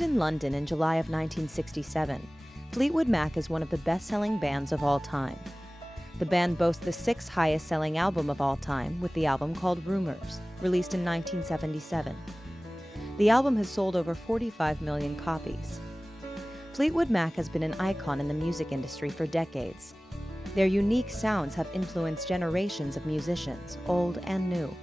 Formed in London in July of 1967, Fleetwood Mac is one of the best-selling bands of all time. The band boasts the sixth highest-selling album of all time, with the album called Rumours, released in 1977. The album has sold over 45 million copies. Fleetwood Mac has been an icon in the music industry for decades. Their unique sounds have influenced generations of musicians, old and new.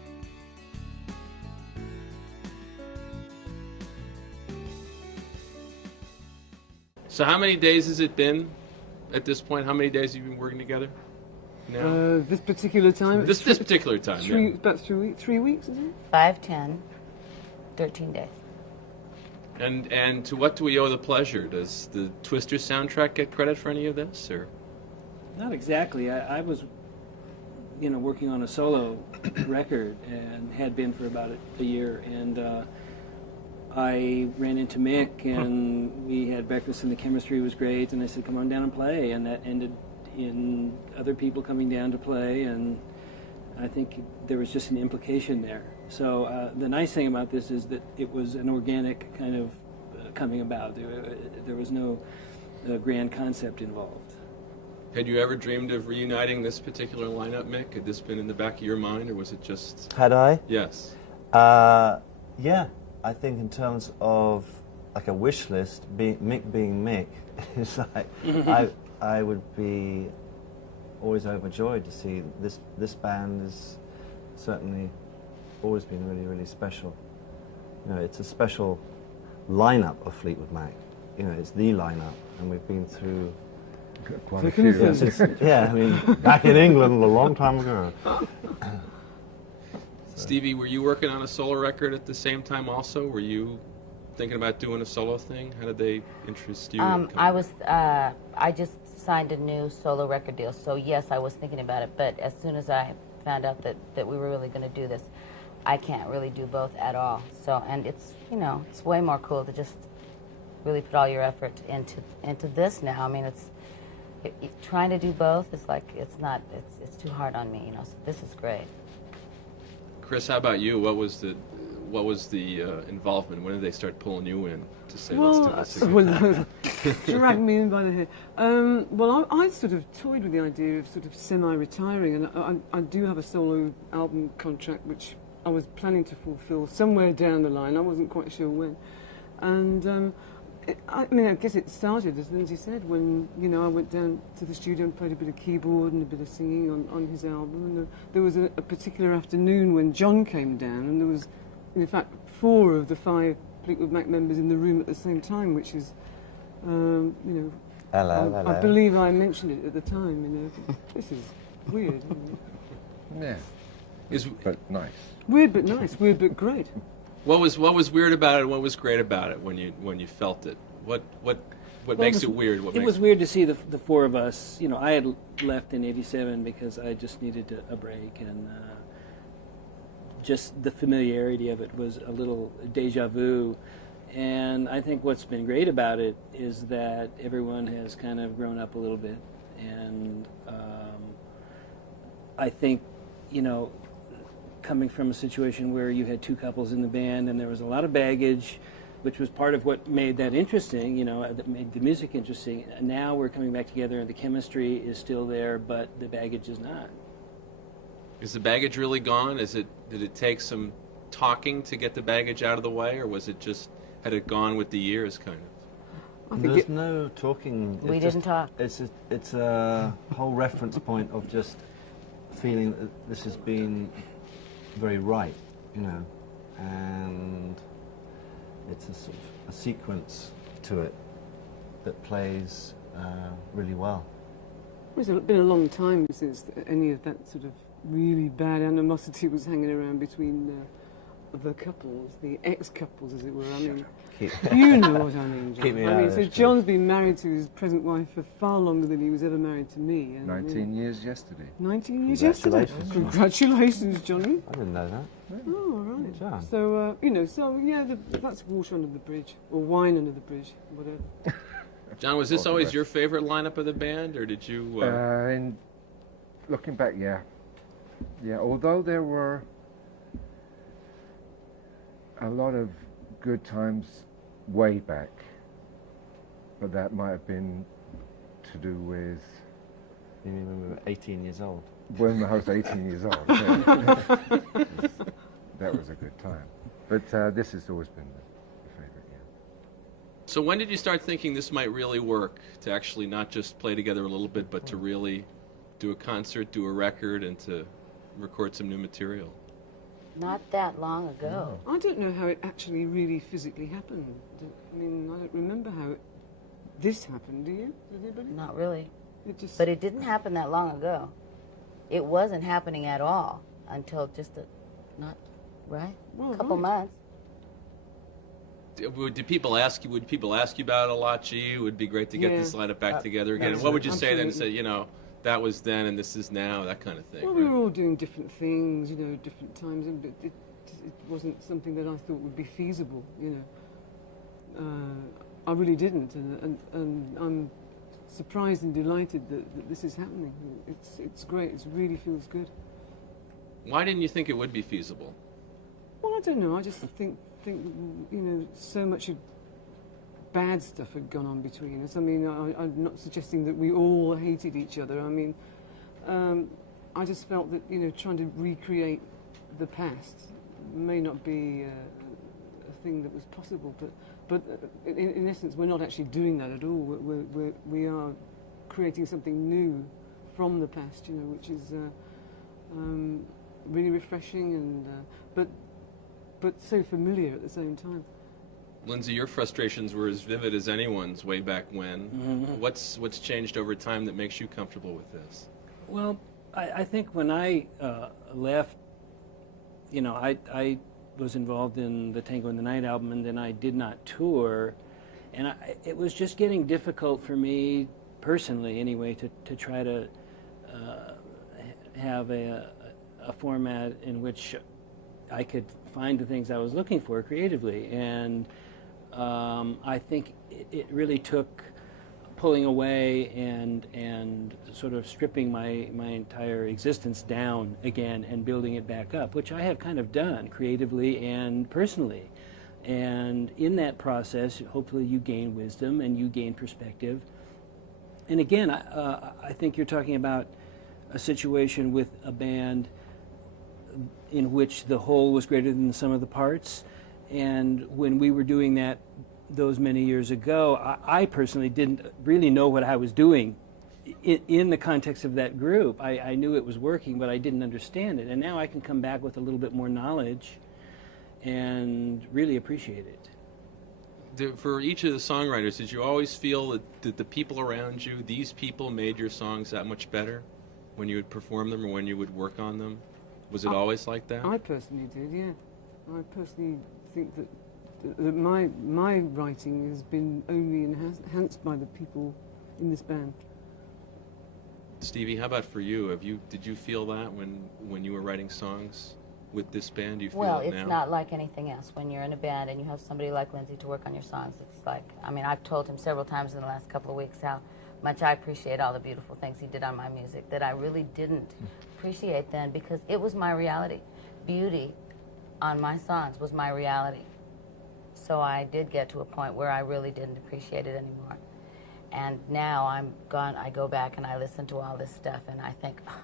So how many days has it been at this point? How many days have you been working together now? This particular time? This particular time, yeah. About 3 weeks, is it? 5, 10, 13 days. And to what do we owe the pleasure? Does the Twister soundtrack get credit for any of this, or? Not exactly. I was, working on a solo record and had been for about a year, and I ran into Mick and we had breakfast and the chemistry was great, and I said, come on down and play, and that ended in other people coming down to play, and I think there was just an implication there. So the nice thing about this is that it was an organic kind of coming about. There was no grand concept involved. Had you ever dreamed of reuniting this particular lineup, Mick? Had this been in the back of your mind, or was it just... Had I? Yes. Yeah, I think in terms of like a wish list, Mick being Mick, it's like I would be always overjoyed to see this band is certainly always been really, really special. It's a special lineup of Fleetwood Mac. It's the lineup, and we've been through quite a few. Yeah, I mean, back in England a long time ago. Stevie, were you working on a solo record at the same time also? Were you thinking about doing a solo thing? How did they interest you? I just signed a new solo record deal, so yes, I was thinking about it, but as soon as I found out that we were really going to do this, I can't really do both at all. So, and it's, it's way more cool to just really put all your effort into this now. I mean, trying to do both is like, it's too hard on me, so this is great. Chris, how about you? What was the involvement? When did they start pulling you in to say, Well, let's do this again? drag me in by the hair. Well, I sort of toyed with the idea of sort of semi-retiring, and I do have a solo album contract which I was planning to fulfil somewhere down the line. I wasn't quite sure when. And I guess it started, as Lindsay said, when, I went down to the studio and played a bit of keyboard and a bit of singing on his album. And there was a particular afternoon when John came down, and there was, in fact, 4 of the 5 Fleetwood Mac members in the room at the same time, which is, Hello. I believe I mentioned it at the time, This is weird. Yeah. But nice. Weird but nice, weird but great. What was weird about it, and what was great about it when you felt it? What makes it weird? It was weird to see the 4 of us. I had left in '87 because I just needed a break, and just the familiarity of it was a little deja vu. And I think what's been great about it is that everyone has kind of grown up a little bit, and I think, coming from a situation where you had 2 couples in the band and there was a lot of baggage, which was part of what made that interesting, that made the music interesting. Now we're coming back together and the chemistry is still there, but the baggage is not. Is the baggage really gone? Did it take some talking to get the baggage out of the way, or had it gone with the years, kind of? There's no talking. We didn't talk. It's a whole reference point of just feeling that this has been very right, and it's a sort of a sequence to it that plays really well. It's been a long time since any of that sort of really bad animosity was hanging around between the couples, the ex-couples, as it were. I mean, you know what I mean, John. Keep me out of so this, John's been married to his present wife for far longer than he was ever married to me. And 19 years yesterday. 19 years yesterday. Congratulations, Johnny. I didn't know that. Oh, right. John. So, that's water under the bridge, or wine under the bridge, whatever. John, was this always your favorite lineup of the band, or did you... In looking back, yeah. Yeah, although there were a lot of good times way back, but that might have been to do with You mean when we were 18 years old? when I was 18 years old. Yeah. That was a good time. But this has always been the favorite, yeah. So when did you start thinking this might really work, to actually not just play together a little bit, but to really do a concert, do a record, and to record some new material? Not that long ago. I don't know how it actually really physically happened. I mean, I don't remember how this happened, do you? Does anybody? Not really. It just... But it didn't happen that long ago. It wasn't happening at all until just a couple months. Did people ask you? Would people ask you about it a lot? Gee, it would be great to get this lineup back together again. And what would you say then? Say, you know, that was then and this is now, that kind of thing. Well, we were all doing different things, you know, different times, and it wasn't something that I thought would be feasible, you know. I really didn't, and I'm surprised and delighted that this is happening. It's great. It really feels good. Why didn't you think it would be feasible? Well, I don't know. I just think you know, so much bad stuff had gone on between us. I mean, I'm not suggesting that we all hated each other. I mean, I just felt that, you know, trying to recreate the past may not be a thing that was possible. But in essence, we're not actually doing that at all. We are creating something new from the past, you know, which is really refreshing and but so familiar at the same time. Lindsay, your frustrations were as vivid as anyone's way back when. Mm-hmm. What's changed over time that makes you comfortable with this? Well, I think when I left, you know, I was involved in the Tango in the Night album, and then I did not tour, and it was just getting difficult for me personally, anyway, to try to have a format in which I could find the things I was looking for creatively, and I think it really took pulling away and sort of stripping my entire existence down again and building it back up, which I have kind of done creatively and personally. And in that process, hopefully you gain wisdom and you gain perspective. And again, I think you're talking about a situation with a band in which the whole was greater than the sum of the parts. And when we were doing that those many years ago, I personally didn't really know what I was doing in the context of that group. I knew it was working, but I didn't understand it. And now I can come back with a little bit more knowledge and really appreciate it. For each of the songwriters, did you always feel that the people around you, these people, made your songs that much better when you would perform them or when you would work on them? Was it always like that? I personally did, yeah. I personally think that my writing has been only enhanced by the people in this band. Stevie, how about for you? Did you feel that when you were writing songs with this band? Do you feel Well, it it's now? not like anything else. When you're in a band and you have somebody like Lindsay to work on your songs, it's like, I mean, I've told him several times in the last couple of weeks how much I appreciate all the beautiful things he did on my music that I really didn't appreciate then, because it was my reality. Beauty on my songs was my reality. So I did get to a point where I really didn't appreciate it anymore. And now I'm gone, I go back and I listen to all this stuff and I think, oh,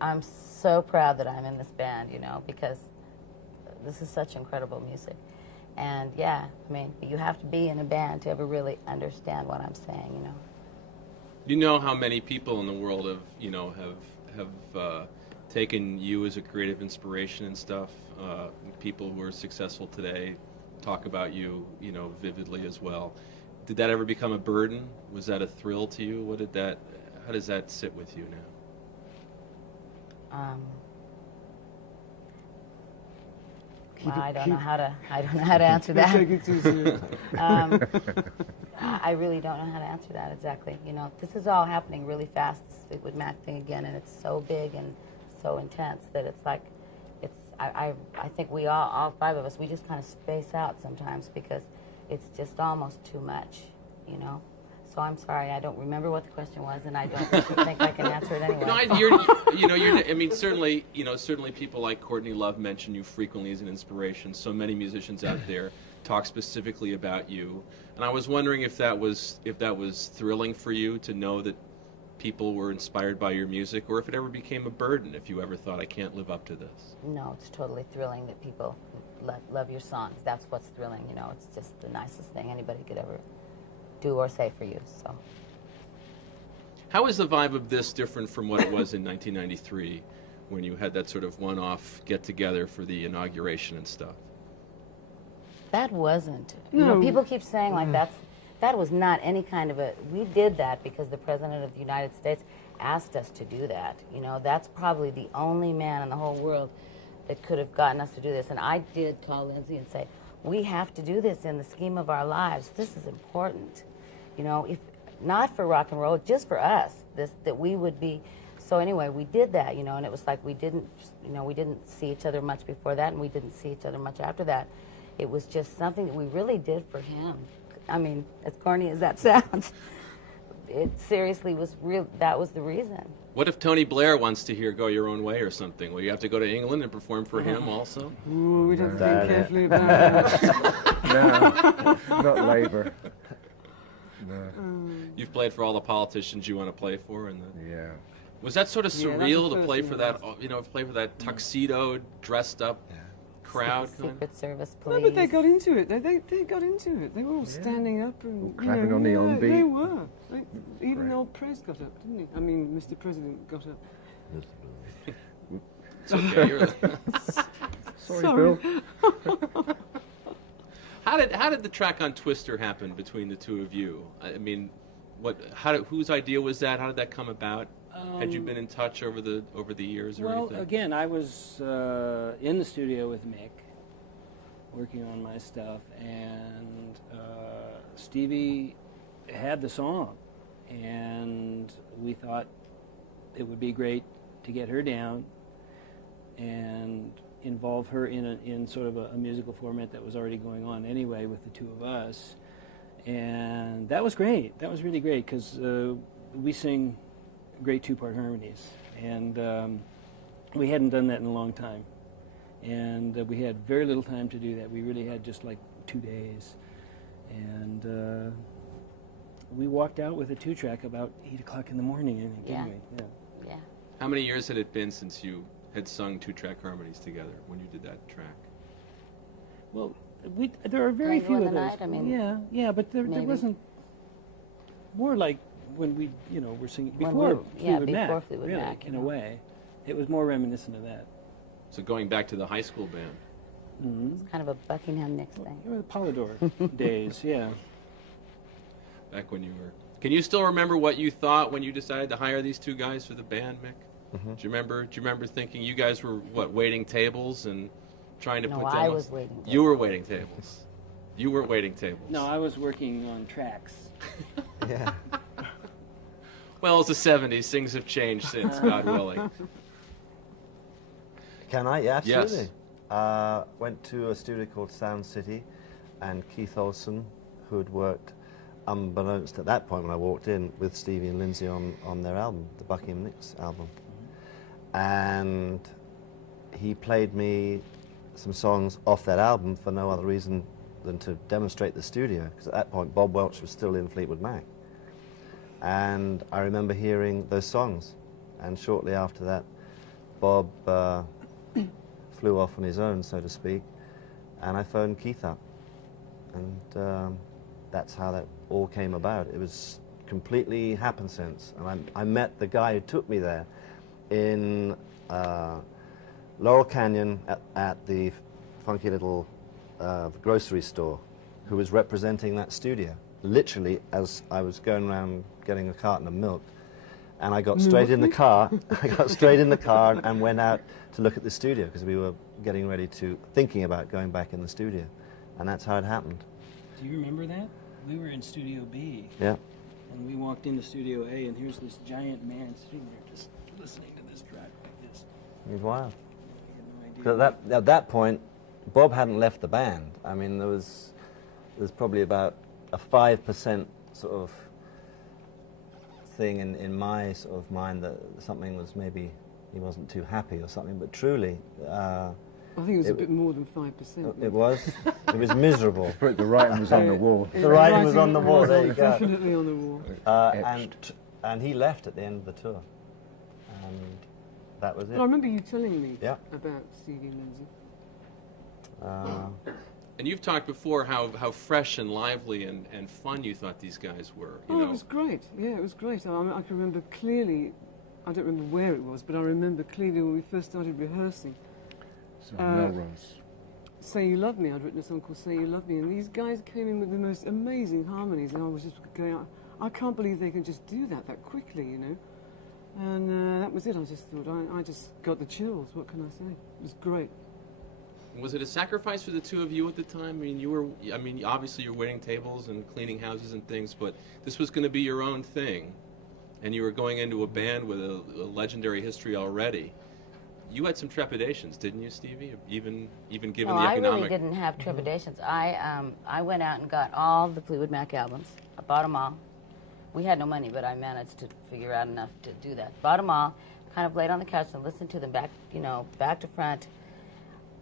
I'm so proud that I'm in this band, you know, because this is such incredible music. And yeah, I mean, you have to be in a band to ever really understand what I'm saying, you know. You know how many people in the world have taken you as a creative inspiration and stuff. People who are successful today talk about you, you know, vividly as well. Did that ever become a burden? Was that a thrill to you? How does that sit with you now? I don't know how to answer that. I really don't know how to answer that exactly. You know, this is all happening really fast, this Fleetwood Mac thing again, and it's so big and so intense that it's like, I think we all five of us, we just kind of space out sometimes because it's just almost too much, you know. So I'm sorry, I don't remember what the question was, and I don't think I can answer it anyway. No, I mean, certainly people like Courtney Love mention you frequently as an inspiration. So many musicians out there talk specifically about you. And I was wondering if that was thrilling for you to know that people were inspired by your music, or if it ever became a burden, if you ever thought, I can't live up to this. No, it's totally thrilling that people love your songs. That's what's thrilling, you know. It's just the nicest thing anybody could ever do or say for you. So, how is the vibe of this different from what it was in 1993, when you had that sort of one-off get-together for the inauguration and stuff? that wasn't. You know, people keep saying like that was not any kind of a. We did that because the President of the United States asked us to do that. You know, that's probably the only man in the whole world that could have gotten us to do this. And I did call Lindsay and say, we have to do this in the scheme of our lives. This is important. You know, if not for rock and roll, just for us, that we would be. So anyway, we did that, you know, and it was like we didn't see each other much before that, and we didn't see each other much after that. It was just something that we really did for him. I mean, as corny as that sounds, it seriously was real. That was the reason. What if Tony Blair wants to hear Go Your Own Way or something? Will you have to go to England and perform for him also? Ooh, we'd have to think carefully about that. No, not Labour. No. You've played for all the politicians you want to play for, and Yeah. was that sort of Yeah, that's surreal the to first play thing for that that? You know, play for that tuxedo, dressed up crowd. Secret Service, No, police. but they got into it. They got into it. They were all standing up and Clapping on the own beat. They were. Even the old press got up, didn't he? I mean, Mr. President got up. It's okay. Sorry, Bill. How did the track on Twister happen between the two of you? I mean, whose idea was that? How did that come about? Had you been in touch over the years or Well, anything? again, I was in the studio with Mick, working on my stuff, and Stevie had the song, and we thought it would be great to get her down and involve her in sort of a musical format that was already going on anyway with the two of us, and that was great. That was really great because we sing great two-part harmonies, and we hadn't done that in a long time, and we had very little time to do that. We really had just like 2 days, and we walked out with a 2-track about 8 o'clock in the morning, I think, didn't we? Yeah. Yeah. How many years had it been since you had sung 2-track harmonies together when you did that track? Well, there are very Tango in few of the those. Night, I mean, yeah, but there maybe. wasn't. More like when we, were singing When before we- yeah, Fleetwood before Mac, Fleetwood really, Mac, in you a know. way. It was more reminiscent of that. So going back to the high school band. Mm-hmm. It's kind of a Buckingham Nicks thing. They were the Polydor days, yeah. Back when you were. Can you still remember what you thought when you decided to hire these two guys for the band, Mick? Mm-hmm. Do you remember thinking you guys were waiting tables and trying to No, put I demos? was waiting. You were waiting tables. You were waiting tables. No, I was working on tracks. Yeah. Well, it's the 70s. Things have changed since, God willing. Can I? Yeah, Yes. absolutely. Went to a studio called Sound City, and Keith Olsen, who had worked, unbeknownst at that point when I walked in, with Stevie and Lindsay on their album, the Buckingham Nicks album. And he played me some songs off that album for no other reason than to demonstrate the studio, because at that point Bob Welch was still in Fleetwood Mac. And I remember hearing those songs, and shortly after that Bob flew off on his own, so to speak, and I phoned Keith up, and that's how that all came about. It was completely happenstance, and I met the guy who took me there in Laurel Canyon at the funky little grocery store, who was representing that studio, literally as I was going around getting a carton of milk. And I got straight in the car. I got straight in the car and went out to look at the studio, because we were getting ready thinking about going back in the studio, and that's how it happened. Do you remember that? We were in Studio B, Yeah. and we walked into Studio A, and here's this giant man sitting there just listening to this track like this. It was wild. I had no Because idea. at that point, Bob hadn't left the band. I mean, there's probably about a 5% sort of thing in my sort of mind that something was, maybe he wasn't too happy or something, but truly, I think it was a bit more than 5%. It was. It was miserable. But the writing was on the wall. The writing was on the wall. There you go. Definitely on the wall. And he left at the end of the tour, and that was it. Well, I remember you telling me Yeah. about Stevie and Lindsay. And you've talked before how fresh and lively and fun you thought these guys were. You Oh, know? it was great. Yeah, it was great. I can remember clearly. I don't remember where it was, but I remember clearly when we first started rehearsing. So Melrose. Say You Love Me. I'd written a song called Say You Love Me, and these guys came in with the most amazing harmonies, and I was just going, I can't believe they can just do that quickly, you know. And that was it. I just thought, I just got the chills. What can I say? It was great. Was it a sacrifice for the two of you at the time? I mean, obviously you're waiting tables and cleaning houses and things, but this was going to be your own thing, and you were going into a band with a legendary history already. You had some trepidations, didn't you, Stevie? Even given the economic. I really didn't have trepidations. I went out and got all the Fleetwood Mac albums. I bought them all. We had no money, but I managed to figure out enough to do that. Bought them all, kind of laid on the couch and listened to them back to front,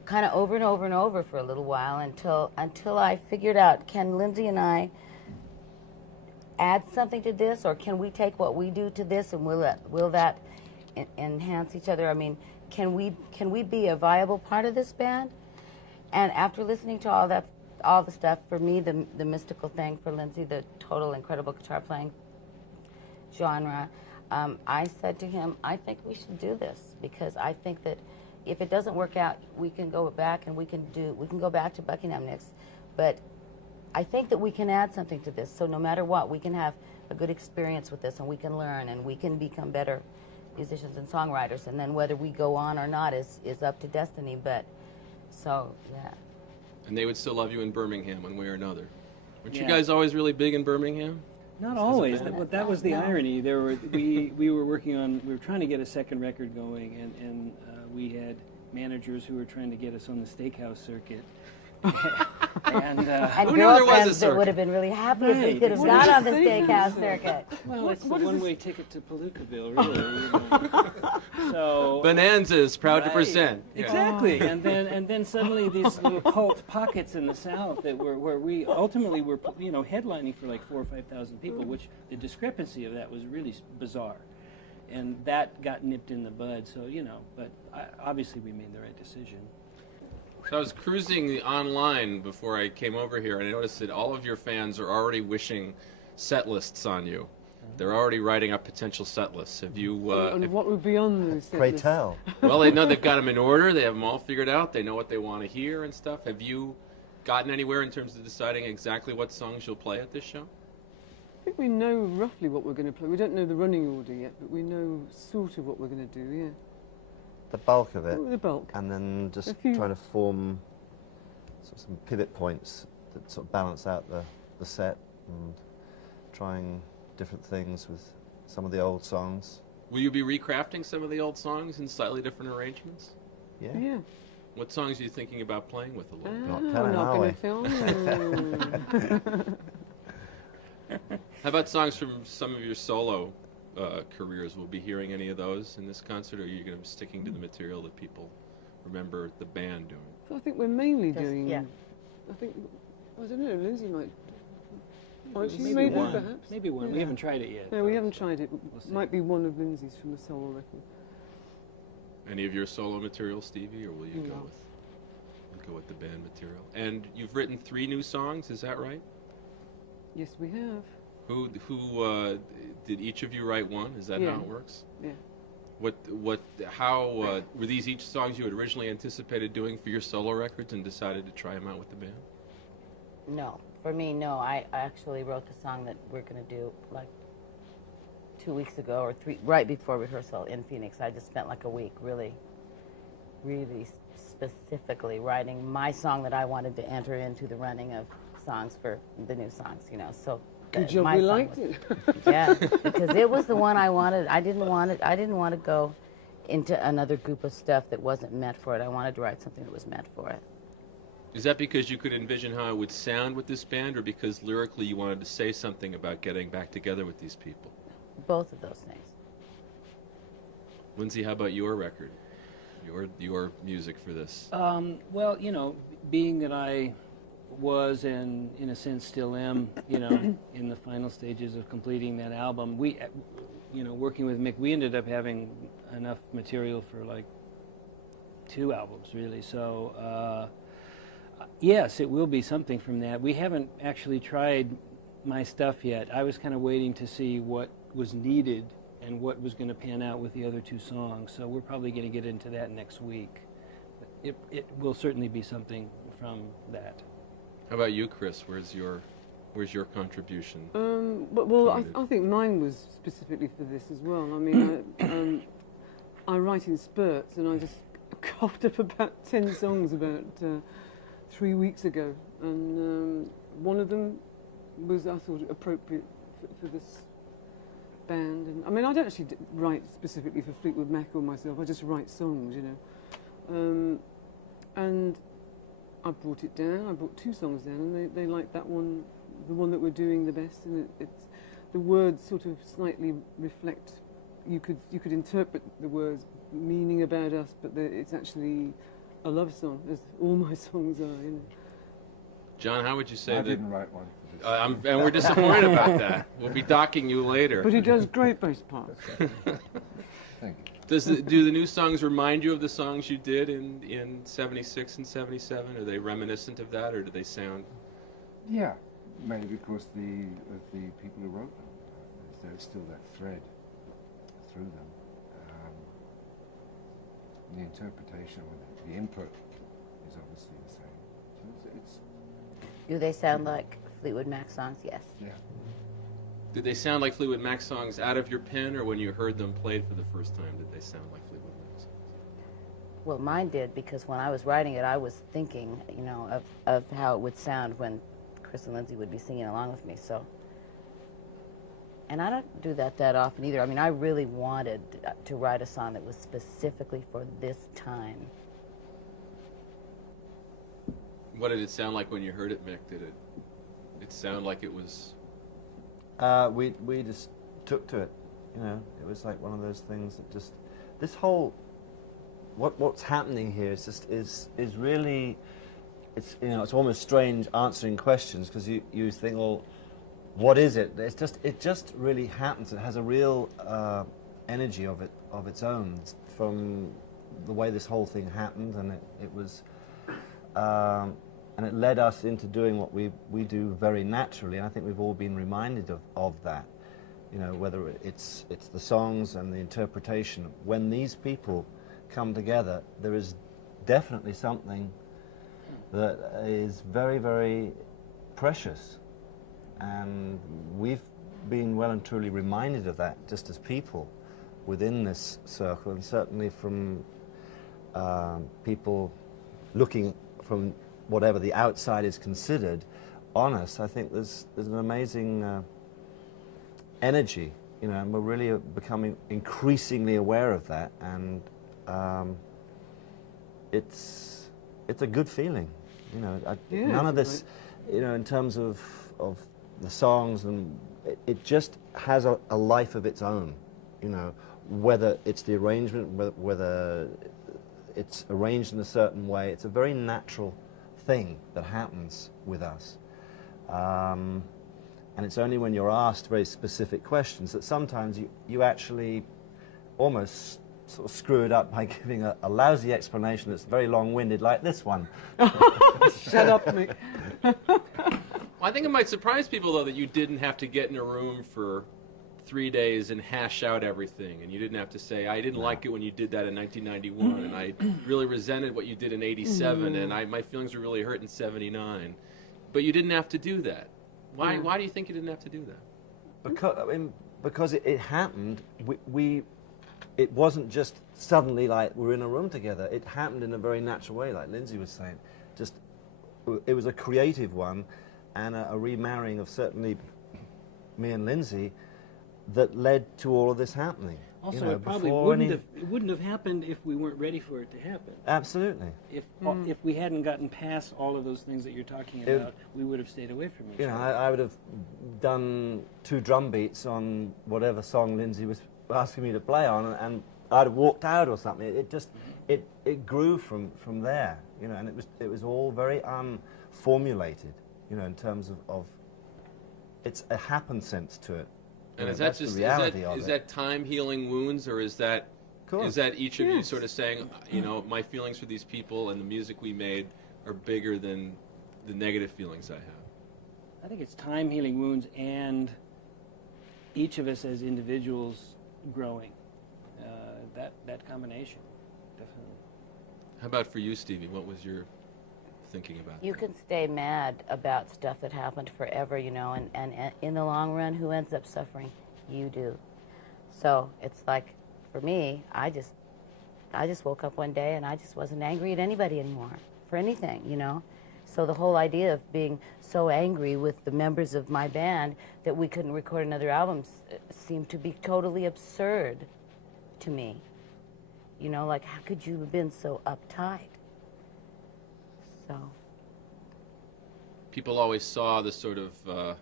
kind of over and over and over for a little while until I figured out, can Lindsay and I add something to this, or can we take what we do to this, and will that enhance each other? I mean, can we be a viable part of this band? And after listening to all the stuff, for me, the mystical thing, for Lindsay, the total incredible guitar playing genre, I said to him, I think we should do this, because I think that if it doesn't work out, we can go back and we can go back to Buckingham Nicks, but I think that we can add something to this. So no matter what, we can have a good experience with this, and we can learn, and we can become better musicians and songwriters. And then whether we go on or not is up to destiny. But so yeah. And they would still love you in Birmingham one way or another. Weren't you Yeah. guys always really big in Birmingham? Not always. band? That was the irony. We were trying to get a second record going, and we had managers who were trying to get us on the steakhouse circuit. and Who knew there was a girlfriends that circuit? would have been really happy if we Right. could have What gone is on the a steakhouse steakhouse circuit. well, it's the what is one-way ticket to Palookaville, really. So Bonanza's proud to Right. present. Yeah. Exactly, and then suddenly these little cult pockets in the South that where we ultimately were headlining for like 4,000 or 5,000 people, which the discrepancy of that was really bizarre, and that got nipped in the bud. So but obviously we made the right decision. So I was cruising online before I came over here, and I noticed that all of your fans are already wishing set lists on you. They're already writing up potential set lists. Have you? And what would be on those set Pray lists? tell. Well, they know they've got them in order. They have them all figured out. They know what they want to hear and stuff. Have you gotten anywhere in terms of deciding exactly what songs you'll play at this show? I think we know roughly what we're going to play. We don't know the running order yet, but we know sort of what we're going to do, yeah. The bulk of it. The bulk. And then just A few- trying to form some pivot points that sort of balance out the set, and trying different things with some of the old songs. Will you be recrafting some of the old songs in slightly different arrangements? Yeah. Yeah. What songs are you thinking about playing with a little bit? Not We're telling, not are going we? to film. How about songs from some of your solo careers? Will we be hearing any of those in this concert, or are you going to be sticking to the material that people remember the band doing? So I think we're mainly Just- doing. yeah. I think. I don't know. Lindsay might. Or she Maybe may do, one. perhaps. Maybe one. We Yeah. haven't tried it yet. No, we haven't tried it. We'll see. Might be one of Lindsay's from the solo record. Any of your solo material, Stevie, or will you No. go with the band material? And you've written 3 new songs, is that right? Yes, we have. Who did each of you write one? Is that Yeah. how it works? Yeah. How were these each songs you had originally anticipated doing for your solo records and decided to try them out with the band? No, for me, no. I actually wrote the song that we're going to do like 2 weeks ago or 3, right before rehearsal in Phoenix. I just spent like a week really specifically writing my song that I wanted to enter into the running of songs for the new songs, So Good job. my We song liked was- it. Yeah, because it was the one I wanted. I didn't want to go into another group of stuff that wasn't meant for it. I wanted to write something that was meant for it. Is that because you could envision how it would sound with this band, or because lyrically you wanted to say something about getting back together with these people? Both of those things. Lindsay, how about your record? your music for this? Well, you know, being that I was and in a sense still am, you know, in the final stages of completing that album, we, you know, working with Mick, we ended up having enough material for like 2 albums, really. So, yes, it will be something from that. We haven't actually tried my stuff yet. I was kind of waiting to see what was needed and what was going to pan out with the other 2 songs. So we're probably going to get into that next week. It will certainly be something from that. How about you, Chris? Where's your contribution? Well, I think mine was specifically for this as well. I mean, I write in spurts, and I just coughed up about 10 songs about 3 weeks ago, and one of them was, I thought, appropriate for this band. And I mean, I don't actually write specifically for Fleetwood Mac or myself. I just write songs, you know. And I brought it down. I brought 2 songs down, and they liked that one, the one that we're doing the best. And it's the words sort of slightly reflect. You could interpret the words meaning about us, but it's actually a love song, as all my songs are. You know. John, how would you say I that? didn't write one. And we're disappointed about that. We'll be docking you later. But he does great bass parts. Thank you. Do the new songs remind you of the songs you did in '76 and '77? Are they reminiscent of that, or do they sound? Yeah, mainly because of the people who wrote them. There's still that thread through them. The interpretation, the input is obviously the same. So it's Do they sound like Fleetwood Mac songs? Yes. yeah. Did they sound like Fleetwood Mac songs out of your pen, or when you heard them played for the first time, did they sound like Fleetwood Mac songs? Well, mine did, because when I was writing it, I was thinking, you know, of how it would sound when Chris and Lindsay would be singing along with me. So, and I don't do that often either. I mean, I really wanted to write a song that was specifically for this time. What did it sound like when you heard it, Mick? Did it sound like it was? We just took to it, you know. It was like one of those things that just, this whole, what's happening here is just is really, it's, you know, it's almost strange answering questions, because you think, well, what is it? It just really happens. It has a real energy of its own, from the way this whole thing happened, and it was. And it led us into doing what we do very naturally, and I think we've all been reminded of that. You know, whether it's the songs and the interpretation. When these people come together, there is definitely something that is very, very precious, and we've been well and truly reminded of that just as people within this circle, and certainly from people looking from whatever the outside is considered on us. I think there's an amazing energy, you know, and we're really becoming increasingly aware of that, and it's a good feeling, you know. None of this, you know, in terms of the songs, and it just has a life of its own, you know, whether it's the arrangement, whether it's arranged in a certain way. It's a very natural thing that happens with us, and it's only when you're asked very specific questions that sometimes you actually almost sort of screw it up by giving a lousy explanation that's very long-winded, like this one. Shut up, Mick. Well, I think it might surprise people, though, that you didn't have to get in a room for 3 days and hash out everything, and you didn't have to say, I didn't like it when you did that in 1991, and I really resented what you did in 87, and my feelings were really hurt in 79. But you didn't have to do that. Why do you think you didn't have to do that? Because it happened. It wasn't just suddenly like we're in a room together. It happened in a very natural way, like Lindsay was saying. It was a creative one, and a remarrying of certainly me and Lindsay that led to all of this happening. Also, you know, it probably wouldn't have happened if we weren't ready for it to happen. Absolutely. If we hadn't gotten past all of those things that you're talking about, we would have stayed away from each other. I would have done 2 drum beats on whatever song Lindsay was asking me to play on, and I'd have walked out or something. it grew from there, you know, and it was all very unformulated, you know, in terms of it's a happen sense to it. And You is know, that that's the just reality of is it. that time healing wounds, or is that each of you Yes. sort of saying, you know, my feelings for these people and the music we made are bigger than the negative feelings I have? I think it's time healing wounds and each of us as individuals growing. That combination, definitely. How about for you, Stevie? What was your thinking about You that? can stay mad about stuff that happened forever, you know, and in the long run, who ends up suffering? You do. So it's like, for me, I just woke up one day and I just wasn't angry at anybody anymore for anything, you know. So the whole idea of being so angry with the members of my band that we couldn't record another album seemed to be totally absurd to me. You know, like, how could you have been so uptight? So. People always saw the sort of,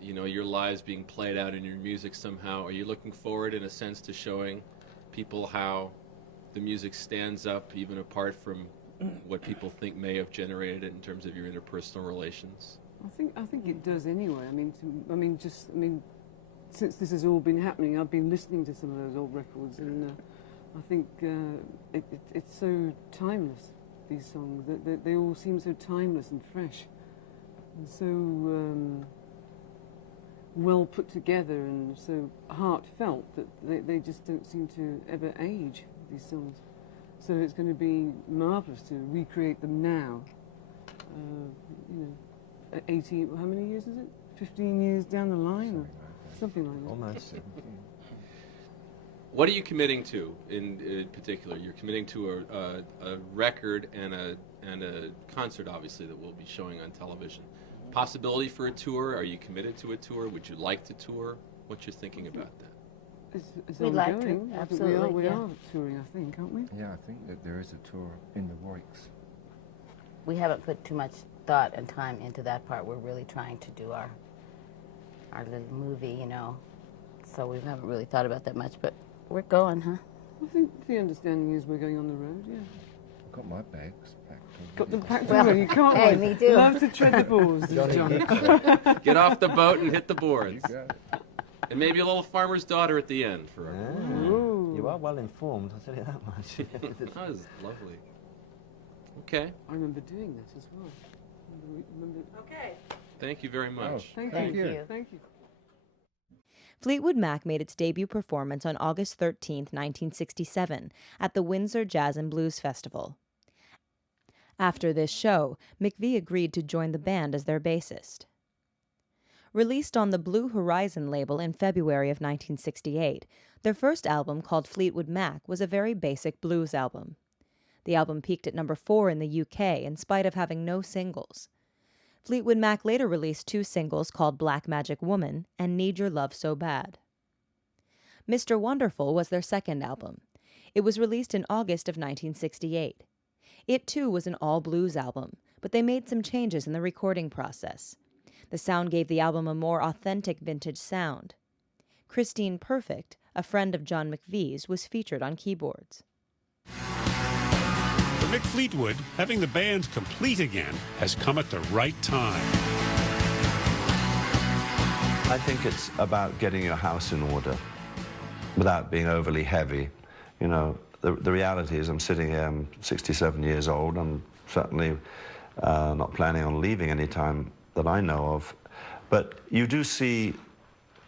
you know, your lives being played out in your music somehow. Are you looking forward, in a sense, to showing people how the music stands up, even apart from what people think may have generated it in terms of your interpersonal relations? I think it does anyway. I mean, since this has all been happening, I've been listening to some of those old records, and I think it's so timeless. These songs, they all seem so timeless and fresh, and so well put together, and so heartfelt that they just don't seem to ever age. These songs, so it's going to be marvelous to recreate them now. You know, 18. How many years is it? 15 years down the line, or something like that. Almost. What are you committing to in particular? You're committing to a record and a concert, obviously, that we'll be showing on television. Possibility for a tour? Are you committed to a tour? Would you like to tour? What's your thinking about that? It's We'd like to, ongoing. I think absolutely, we yeah. are touring, I think, aren't we? Yeah, I think that there is a tour in the works. We haven't put too much thought and time into that part. We're really trying to do our little movie, you know. So we haven't really thought about that much, but we're going, huh? I think the understanding is we're going on the road, yeah. I've got my bags packed. Got them packed Well, already, can't hey, we? me too. Love to tread the balls, John. Get off the boat and hit the You boards. got it. And maybe a little farmer's daughter at the end for Ooh. You are well informed, I'll tell you that much. That was lovely. Okay. I remember doing that as well. Okay. Thank you very much. Thank you. Thank you. Fleetwood Mac made its debut performance on August 13, 1967, at the Windsor Jazz and Blues Festival. After this show, McVie agreed to join the band as their bassist. Released on the Blue Horizon label in February of 1968, their first album, called Fleetwood Mac, was a very basic blues album. The album peaked at number 4 in the UK in spite of having no singles. Fleetwood Mac later released 2 singles called Black Magic Woman and Need Your Love So Bad. Mr. Wonderful was their second album. It was released in August of 1968. It too was an all-blues album, but they made some changes in the recording process. The sound gave the album a more authentic vintage sound. Christine Perfect, a friend of John McVie's, was featured on keyboards. For Mick Fleetwood, having the band complete again has come at the right time. I think it's about getting your house in order without being overly heavy. You know, the reality is I'm sitting here, I'm 67 years old. I'm certainly not planning on leaving any time that I know of. But you do see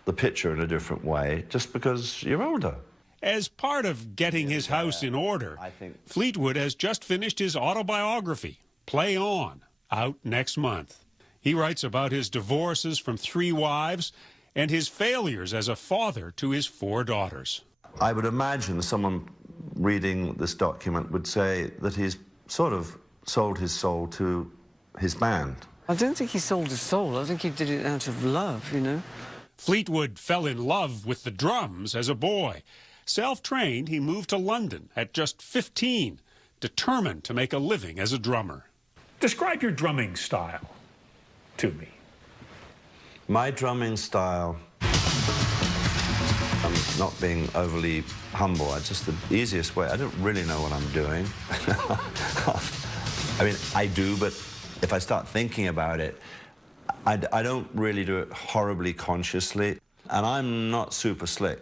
the picture in a different way just because you're older. As part of getting his house in order, I think- Fleetwood has just finished his autobiography, Play On, out next month. He writes about his divorces from 3 wives and his failures as a father to his 4 daughters. I would imagine someone reading this document would say that he's sort of sold his soul to his band. I don't think he sold his soul. I think he did it out of love, you know. Fleetwood fell in love with the drums as a boy. Self-trained, he moved to London at just 15, determined to make a living as a drummer. Describe your drumming style to me. My drumming style, not being overly humble. It's just the easiest way. I don't really know what I'm doing. I mean, I do, but if I start thinking about it, I don't really do it horribly consciously, and I'm not super slick.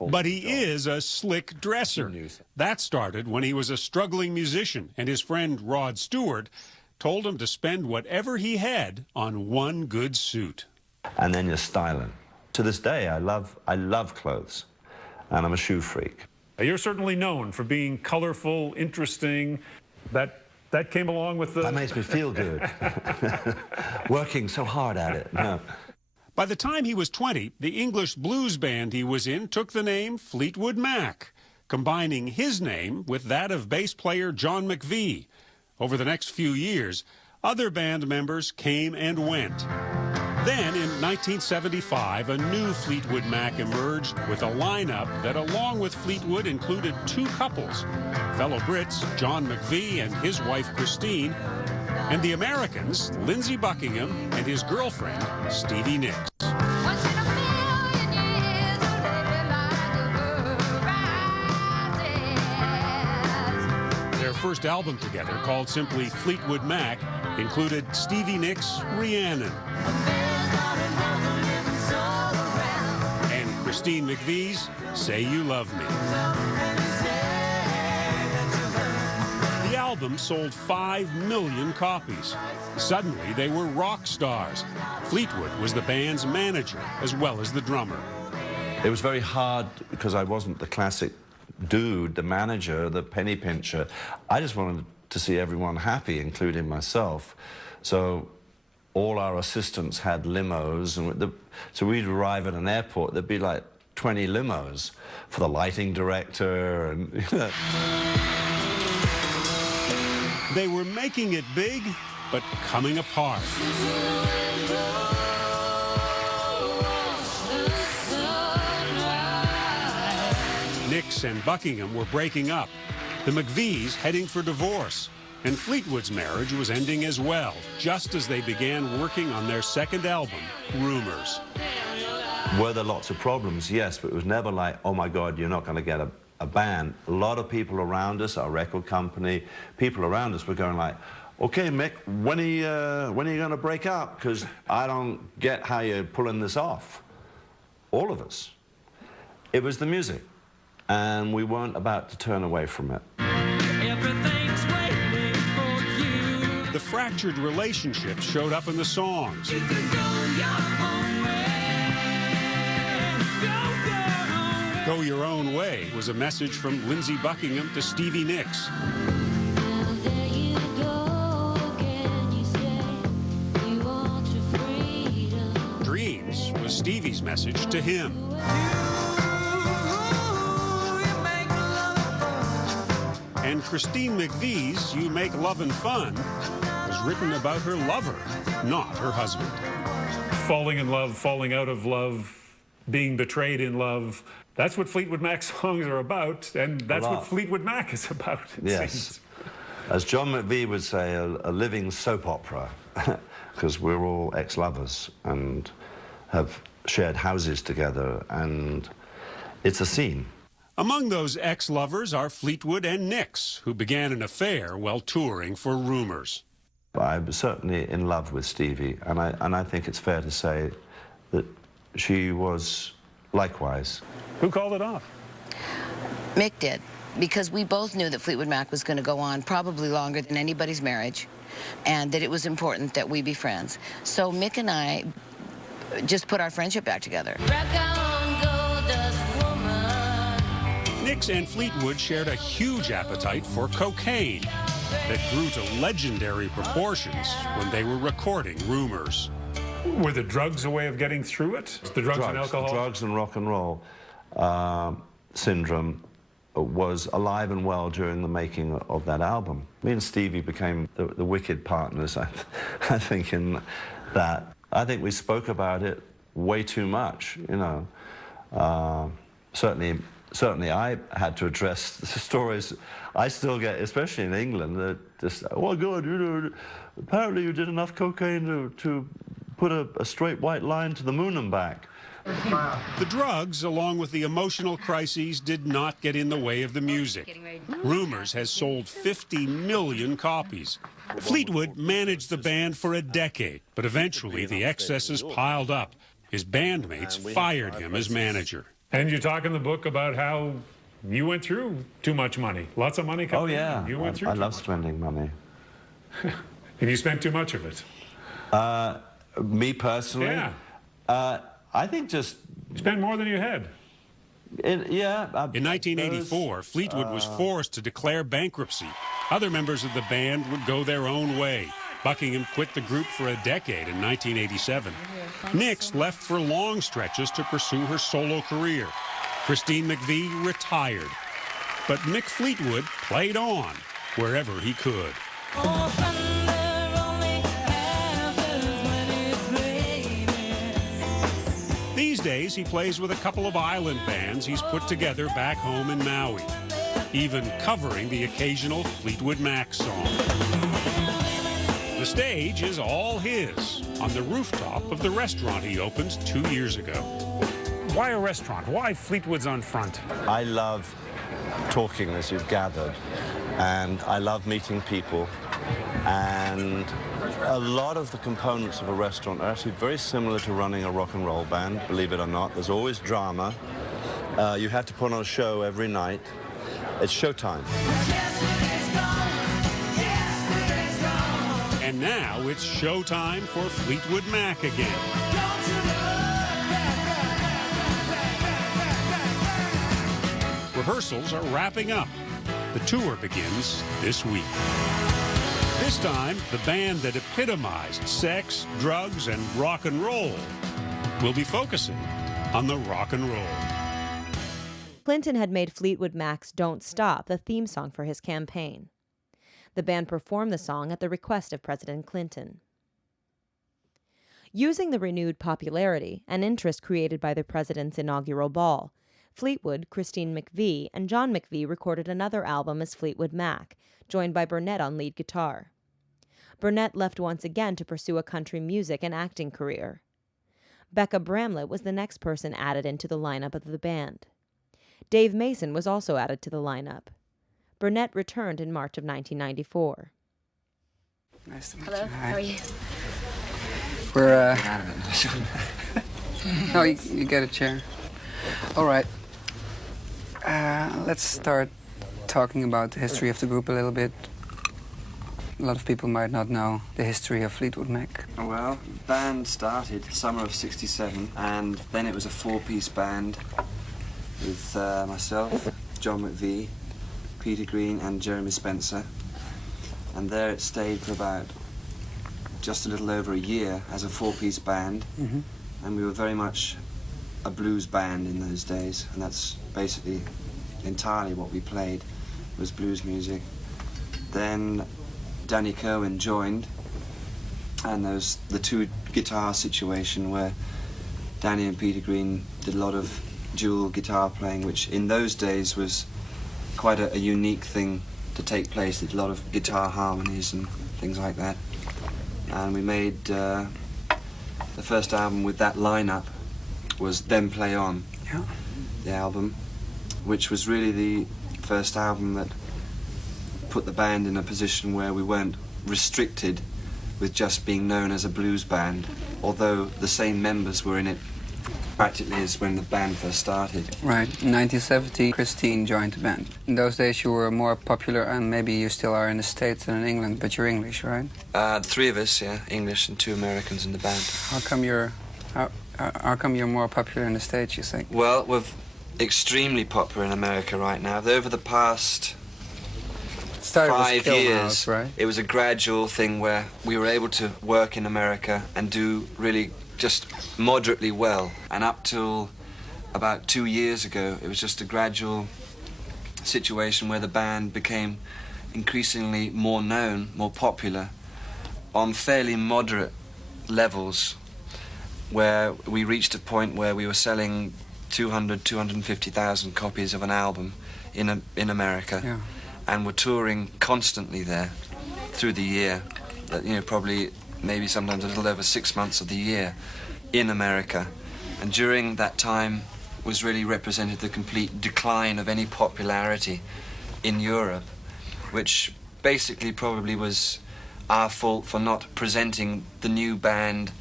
But he is a slick dresser. That started when he was a struggling musician, and his friend Rod Stewart told him to spend whatever he had on one good suit. And then you're styling. To this day, I love clothes, and I'm a shoe freak. You're certainly known for being colorful, interesting. That came along with the... That makes me feel good. Working so hard at it. No. By the time he was 20, the English blues band he was in took the name Fleetwood Mac, combining his name with that of bass player John McVie. Over the next few years, other band members came and went. Then, in 1975, a new Fleetwood Mac emerged with a lineup that, along with Fleetwood, included two couples, fellow Brits John McVie and his wife Christine, and the Americans, Lindsey Buckingham and his girlfriend, Stevie Nicks. Their first album together, called simply Fleetwood Mac, included Stevie Nicks' Rhiannon and Christine McVie's Say You Love Me. The album sold 5 million copies. Suddenly, they were rock stars. Fleetwood was the band's manager as well as the drummer. It was very hard because I wasn't the classic dude, the manager, the penny pincher. I just wanted to see everyone happy, including myself. So all our assistants had limos, and so we'd arrive at an airport, there'd be like 20 limos for the lighting director. And They were making it big, but coming apart. Nicks and Buckingham were breaking up, the McVies heading for divorce, and Fleetwood's marriage was ending as well, just as they began working on their second album, Rumours. Were there lots of problems? Yes, but it was never like, oh my God, you're not going to get a band. A lot of people around us, our record company, people around us were going like, okay, Mick, when are you going to break up? Because I don't get how you're pulling this off. All of us. It was the music, and we weren't about to turn away from it. Everything's waiting for you. The fractured relationship showed up in the songs. You can go your own way. Go Your Own Way was a message from Lindsey Buckingham to Stevie Nicks. Dreams was Stevie's message to him. And Christine McVie's You Make Lovin' Fun was written about her lover, not her husband. Falling in love, falling out of love, being betrayed in love. That's what Fleetwood Mac songs are about, and that's what Fleetwood Mac is about, it seems. As John McVie would say, a living soap opera, because we're all ex-lovers and have shared houses together, and it's a scene. Among those ex-lovers are Fleetwood and Nicks, who began an affair while touring for Rumours. I was certainly in love with Stevie, and I think it's fair to say that she was likewise. Who called it off? Mick did, because we both knew that Fleetwood Mac was going to go on probably longer than anybody's marriage, and that it was important that we be friends. So Mick and I just put our friendship back together. Nicks and Fleetwood shared a huge appetite for cocaine that grew to legendary proportions when they were recording Rumours. Were the drugs a way of getting through it? The drugs and alcohol? Drugs and rock and roll syndrome was alive and well during the making of that album. Me and Stevie became the wicked partners, I think, in that. I think we spoke about it way too much, you know. Certainly I had to address the stories I still get, especially in England, that just, oh God, you know, apparently you did enough cocaine to put a straight white line to the moon and back. The drugs, along with the emotional crises, did not get in the way of the music. Rumours has sold 50 million copies. Fleetwood managed the band for a decade, but eventually the excesses piled up. His bandmates fired him as manager. And you talk in the book about how you went through too much money. Lots of money coming in. You went through I too love much. spending money. And you spent too much of it. Me personally? Yeah. I think just... Spend more than you had. In 1984, Fleetwood was forced to declare bankruptcy. Other members of the band would go their own way. Buckingham quit the group for a decade in 1987. Nicks left for long stretches to pursue her solo career. Christine McVie retired. But Mick Fleetwood played on wherever he could. These days, he plays with a couple of island bands he's put together back home in Maui, even covering the occasional Fleetwood Mac song. The stage is all his, on the rooftop of the restaurant he opened 2 years ago. Why a restaurant? Why Fleetwood's on front? I love talking, as you've gathered, and I love meeting people, and a lot of the components of a restaurant are actually very similar to running a rock and roll band, believe it or not. There's always drama. You have to put on a show every night. It's showtime. And now it's showtime for Fleetwood Mac again. Rehearsals are wrapping up. The tour begins this week. This time, the band that epitomized sex, drugs, and rock and roll will be focusing on the rock and roll. Clinton had made Fleetwood Mac's Don't Stop the theme song for his campaign. The band performed the song at the request of President Clinton. Using the renewed popularity and interest created by the president's inaugural ball, Fleetwood, Christine McVie, and John McVie recorded another album as Fleetwood Mac, joined by Burnett on lead guitar. Burnett left once again to pursue a country music and acting career. Becca Bramlett was the next person added into the lineup of the band. Dave Mason was also added to the lineup. Burnett returned in March of 1994. Nice to meet Hello, you. Hi. how are you? We're, no, you get a chair. All right. Let's start talking about the history of the group a little bit. A lot of people might not know the history of Fleetwood Mac. Well, the band started summer of '67, and then it was a four-piece band with myself, John McVie, Peter Green, and Jeremy Spencer. And there it stayed for about just a little over a year as a four-piece band. Mm-hmm. And we were very much a blues band in those days, and that's basically entirely what we played, was blues music. Then Danny Kerwin joined, and there was the two guitar situation where Danny and Peter Green did a lot of dual guitar playing, which in those days was quite a unique thing to take place. Did a lot of guitar harmonies and things like that. And we made the first album with that lineup was Then Play On, Yeah. the album, which was really the first album that put the band in a position where we weren't restricted with just being known as a blues band, although the same members were in it practically as when the band first started. Right. In 1970, Christine joined the band. In those days, you were more popular, and maybe you still are in the States than in England, but you're English, right? Three of us, yeah, English and two Americans in the band. How come you're more popular in the States, you think? Well, we're extremely popular in America right now. Over the past It started with 5 Skill years, House, right? it was a gradual thing where we were able to work in America and do really just moderately well. And up till about 2 years ago, it was just a gradual situation where the band became increasingly more known, more popular, on fairly moderate levels, where we reached a point where we were selling 250,000 copies of an album in America. Yeah. And we're touring constantly there through the year. Probably maybe sometimes a little over 6 months of the year in America. And during that time was really represented the complete decline of any popularity in Europe, which basically probably was our fault for not presenting the new band,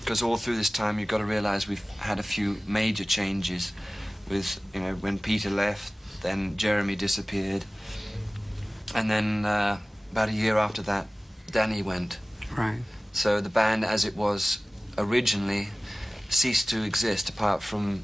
because all through this time you've got to realize we've had a few major changes with, you know, when Peter left, then Jeremy disappeared, and then about a year after that Danny went. Right. So the band as it was originally ceased to exist apart from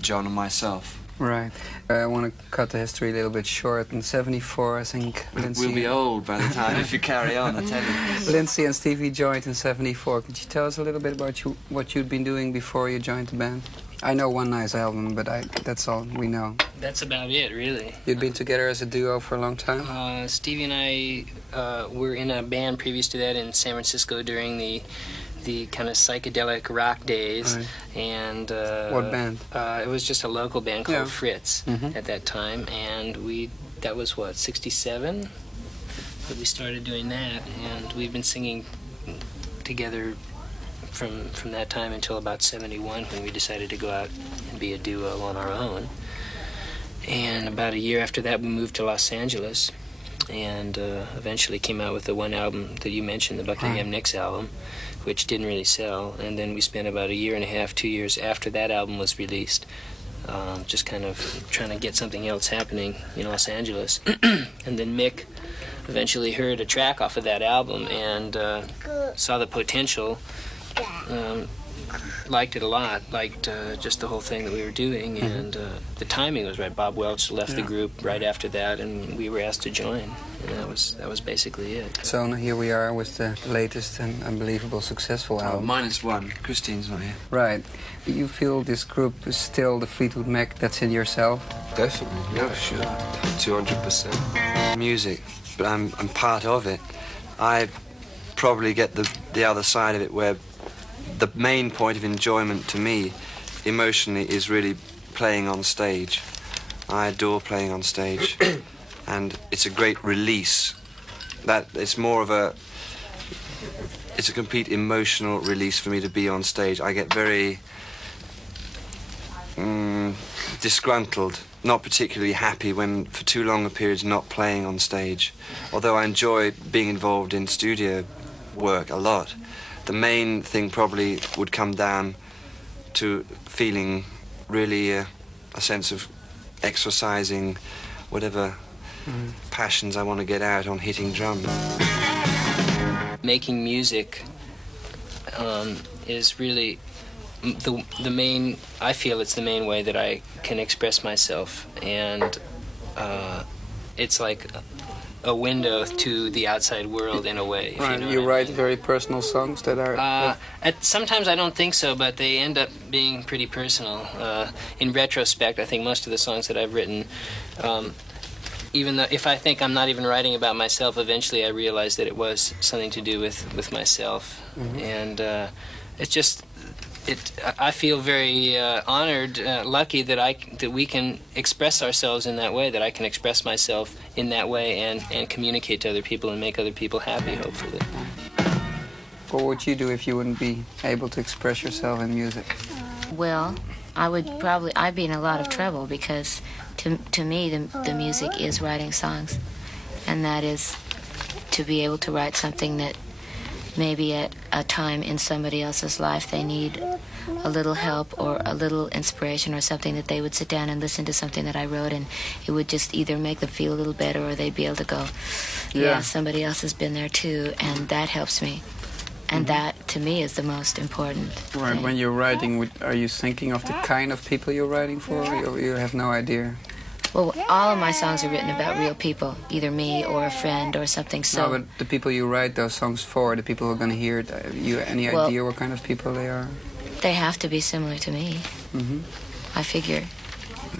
John and myself. Right. I want to cut the history a little bit short. In '74, I think Lindsay... We'll be old by the time if you carry on, I tell you. Lindsay and Stevie joined in '74. Could you tell us a little bit about what you'd been doing before you joined the band? I know One Nice Album, but that's all we know. That's about it, really. You'd been together as a duo for a long time? Stevie and I were in a band previous to that in San Francisco during the kind of psychedelic rock days. Right. And what band? It was just a local band called Yeah. Fritz Mhm. at that time, and that was what, 67 that we started doing that, and we've been singing together from that time until about 71 when we decided to go out and be a duo on our own. And about a year after that we moved to Los Angeles and eventually came out with the one album that you mentioned, the Buckingham Nicks album, which didn't really sell. And then we spent about a year and a half, 2 years after that album was released, just kind of trying to get something else happening in Los Angeles. And then Mick eventually heard a track off of that album and saw the potential, liked it a lot, liked just the whole thing that we were doing, and the timing was right. Bob Welch left the group right after that, and we were asked to join, and that was basically it. So now here we are with the latest and unbelievable successful album. Minus one. Christine's not here. Right. Do you feel this group is still the Fleetwood Mac that's in yourself? Definitely, yeah, sure. 200%. Music, but I'm part of it. I probably get the other side of it, where the main point of enjoyment to me, emotionally, is really playing on stage. I adore playing on stage, and it's a great release. It's a complete emotional release for me to be on stage. I get very disgruntled, not particularly happy when for too long a period not playing on stage. Although I enjoy being involved in studio work a lot, the main thing probably would come down to feeling really a sense of exercising whatever passions I want to get out on hitting drums. Making music is really the main, I feel it's the main way that I can express myself, and it's like a window to the outside world in a way. Right. You know You what I write very personal songs that are... sometimes I don't think so, but they end up being pretty personal. In retrospect, I think most of the songs that I've written, even though if I think I'm not even writing about myself, eventually I realize that it was something to do with myself. And it's just, I feel very honored, lucky that we can express ourselves in that way, that I can express myself in that way and communicate to other people and make other people happy, hopefully. What would you do if you wouldn't be able to express yourself in music? Well, I'd be in a lot of trouble, because to me the music is writing songs, and that is to be able to write something that maybe at a time in somebody else's life they need a little help or a little inspiration or something, that they would sit down and listen to something that I wrote, and it would just either make them feel a little better, or they'd be able to go, yeah, somebody else has been there too, and that helps me. And that, to me, is the most important Right. thing. When you're writing, are you thinking of the kind of people you're writing for, or you have no idea? Well, all of my songs are written about real people, either me or a friend or something. So, No, but the people you write those songs for, the people who are going to hear it, you any Well, idea what kind of people they are? they have to be similar to me, I figure.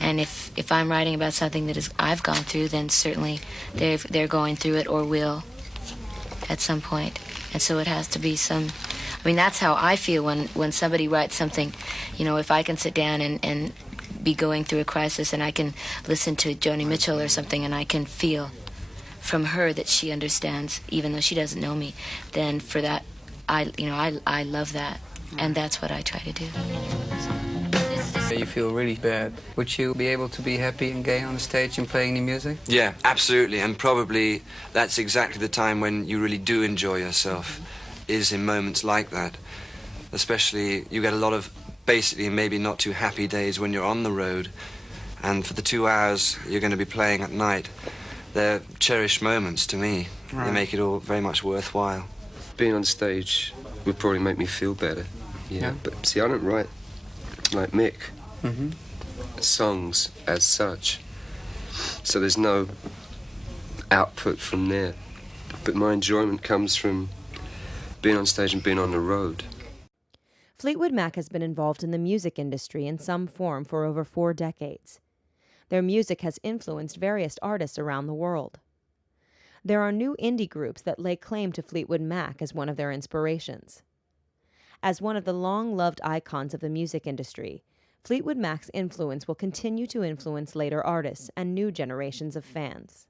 And if I'm writing about something that I've gone through, then certainly they're going through it or will at some point. And so it has to be that's how I feel when somebody writes something. You know, if I can sit down and be going through a crisis, and I can listen to Joni Mitchell or something, and I can feel from her that she understands, even though she doesn't know me, then for that, I love that. And that's what I try to do. You feel really bad. Would you be able to be happy and gay on the stage and playing the music? Yeah, absolutely, and probably that's exactly the time when you really do enjoy yourself, is in moments like that. Especially, you get a lot of basically maybe not too happy days when you're on the road, and for the 2 hours you're going to be playing at night, they're cherished moments to me. Right. They make it all very much worthwhile. Being on stage would probably make me feel better, yeah. But see, I don't write like Mick songs as such, so there's no output from there. But my enjoyment comes from being on stage and being on the road. Fleetwood Mac has been involved in the music industry in some form for over 4 decades. Their music has influenced various artists around the world. There are new indie groups that lay claim to Fleetwood Mac as one of their inspirations. As one of the long-loved icons of the music industry, Fleetwood Mac's influence will continue to influence later artists and new generations of fans.